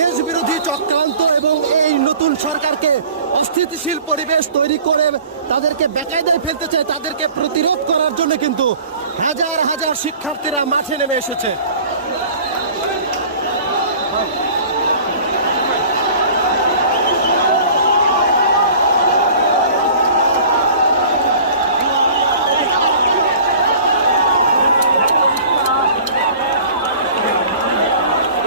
দেশ বিরোধী চক্রান্ত এবং এই নতুন সরকারকে অস্থিতিশীল পরিবেশ তৈরি করে তাদেরকে বেকায়দায় ফেলতে চায়, তাদেরকে প্রতিরোধ করার জন্য কিন্তু হাজার হাজার শিক্ষার্থীরা মাঠে নেমে এসেছে।